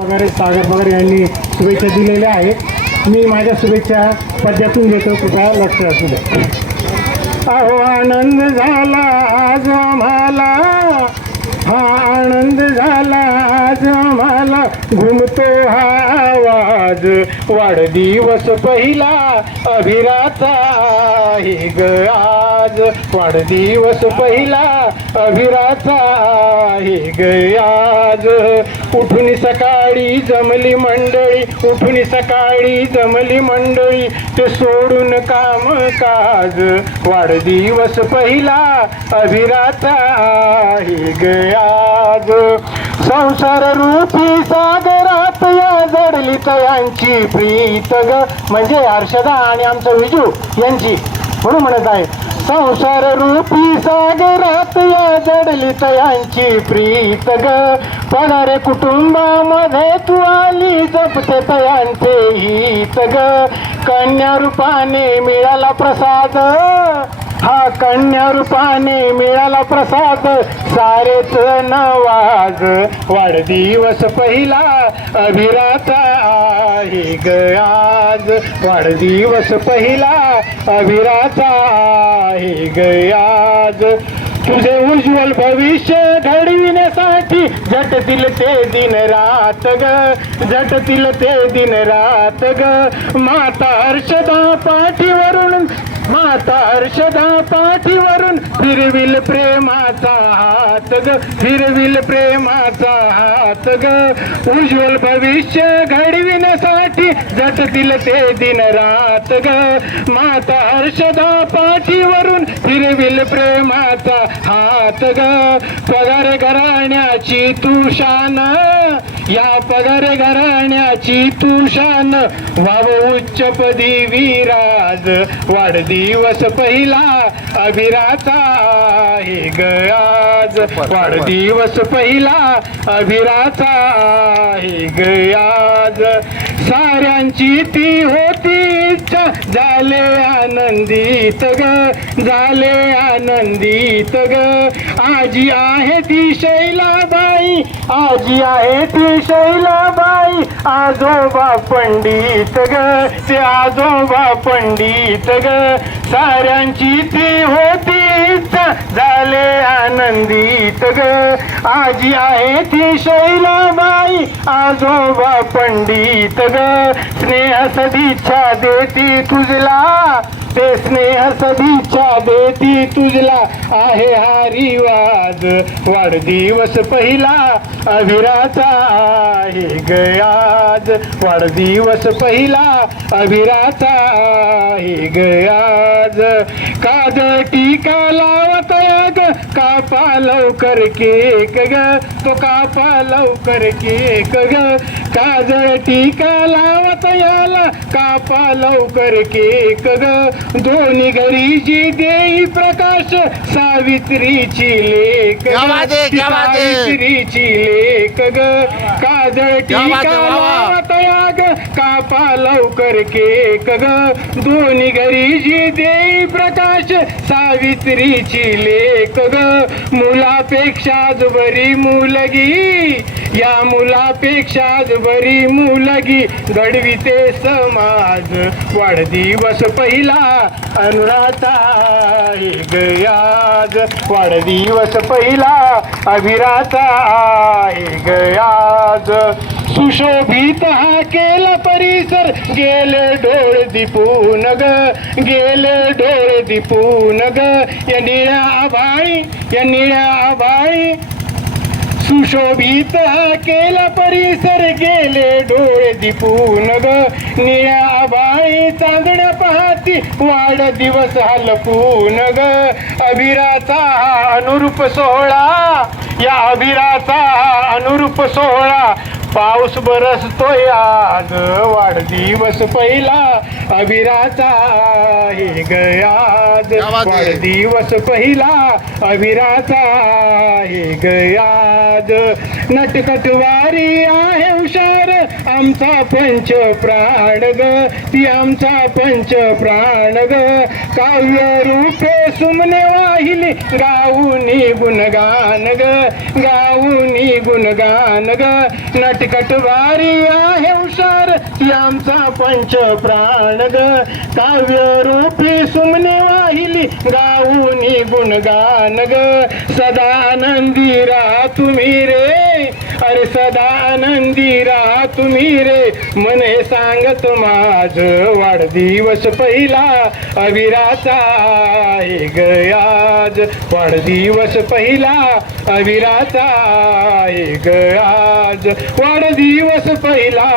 पगारे सागर पगार यांनी शुभेच्छा दिलेल्या आहेत. मी माझ्या शुभेच्छा पद्यातून घेतो. कृपया लक्ष असू दे अहो आनंद झाला आज आम्हाला. हा आनंद झाला आज आम्हाला. घुमतो हा आवाज. वाढदिवस पहिला अभिराचा आहे ग आज. वाढदिवस पहिला अभिराचा आहे ग आज. उठून सकाळी जमली मंडळी उठून सकाळी जमली मंडळी ते सोडून काम काज. वाढदिवस पहिला अभिराचा आहे ग आज. संसार रूपी सागरात या जडली तयांची प्रीत ग. म्हणजे हर्षदा आणि आमचं विजू यांची म्हणून म्हणत आहे. संसार रूपी सागरात या जडली तयांची प्रीत ग. पगारे कुटुंबामध्ये तू आली जपते तयांचे हित ग. कन्या रूपाने मिळाला प्रसाद. हा कन्या रूपाने मिळाला प्रसाद. सारेच नवाज. वाढदिवस पहिला अभिरात आहे ग आज. वाढदिवस पहिला अभिराचा आहे ग आज. तुझे उज्ज्वल भविष्य घडविण्यासाठी झटतील ते दिन रात ग झटतील ते दिन रात ग. माता हर्षदा पाठीवरून माता हर्षदा पाठीवरून फिरविल प्रेमाचा हात ग फिरविल प्रेमाचा हात ग. उज्ज्वल भविष्य घडविण्यासाठी झटतील ते दिन रात ग. माता हर्षदा पाठीवरून फिरविल प्रेमाचा हात ग. पगार घराण्याची तू शान या पगार घराण्याची तू शान. वाव उच्चपदी विराज. वाढदिवस पहिला अभिराचा आहे ग आज. वाढदिवस पहिला अभिराचा आहे ग आज. साऱ्यांची ती होती इच्छा. झाले आनंदित ग झाले आनंदित ग. आजी आहे ती शैलाबाई आजी आहे ती शैला आजोबा पंडित ग ते आजोबा पंडित ग. साऱ्यांची ती होती झाले आनंदित ग. आजी आहे ती शैलाबाई आजोबा पंडित ग. स्नेह सदिच्छा देती तुझला. ते स्नेह सदिच्छा देती तुझला आहे हा रिवाज वाढदिवस पहिला अभिराचा आहे गयाज वाढदिवस पहिला अभिराचा आहे गयाज काज टीका लावत ग कापा लवकर केक ग. तो कापा लवकर केक ग. काजळ टीका लावत याला. कापा लवकर केक ग. दोन्ही घरी जी देई प्रकाश सावित्रीची लेख? सावित्रीची लेख ग काजळ क्या बात है, टीका वा, वा. लावत या ग कापा लवकर केक ग दोन्ही घरी जी देई प्रकाश सावित्रीची लेख ग मुलापेक्षा बरी मुलगी या मुलापेक्षा बरी मुलगी. घडविते समाज. वाढदिवस पहिला अनुराता गयाज वाढदिवस पहिला अभिराता गयाज सुशोभित हा केला परिसर. गेले डोळ दिपून ग. गेले डोळ दिपून ग. या निळ्या आभाळी या निळ्या आभाळी. सुशोभित हा केला परिसर गेले डोळे दिपून ग. निळ्या आबाळी चांदण्या पाहती वाढ दिवस हलपून ग. अभिराचा हा अनुरूप सोहळा या अभिराचा हा अनुरूप सोहळा पाऊस बरसतोय आज. वाढदिवस पहिला अभिराचा आहे गयाज है? वाढदिवस पहिला अभिराचा आहे गयाज नटकटवारी आहे हुशार आमचा पंच प्राण ग. ती आमचा पंच प्राण ग. काव्य रूपे सुमने वाहिली गाऊनी गुणगान ग. गाऊनी गुणगान ग. नटकट वारी आहे हुशार. यांचा आमचा पंच प्राण ग. काव्य रूपी सुमने वाहिली गाऊनी गुणगान ग. सदा आनंदी राहा तुम्ही रे. अरे सदा आनंदी राहा तुम्ही रे. मन हे सांगत माझ वाढदिवस पहिला अविराचा आहे ग आज. वाढदिवस पहिला अविराचा आहे गयाज वाढदिवस पहिला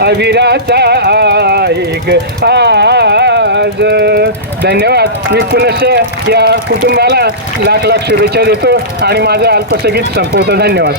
अविराचा आहे ग आज. धन्यवाद. मी पुनश्च या कुटुंबाला लाख लाख शुभेच्छा देतो आणि माझं अल्पसगीत संपवतो. धन्यवाद.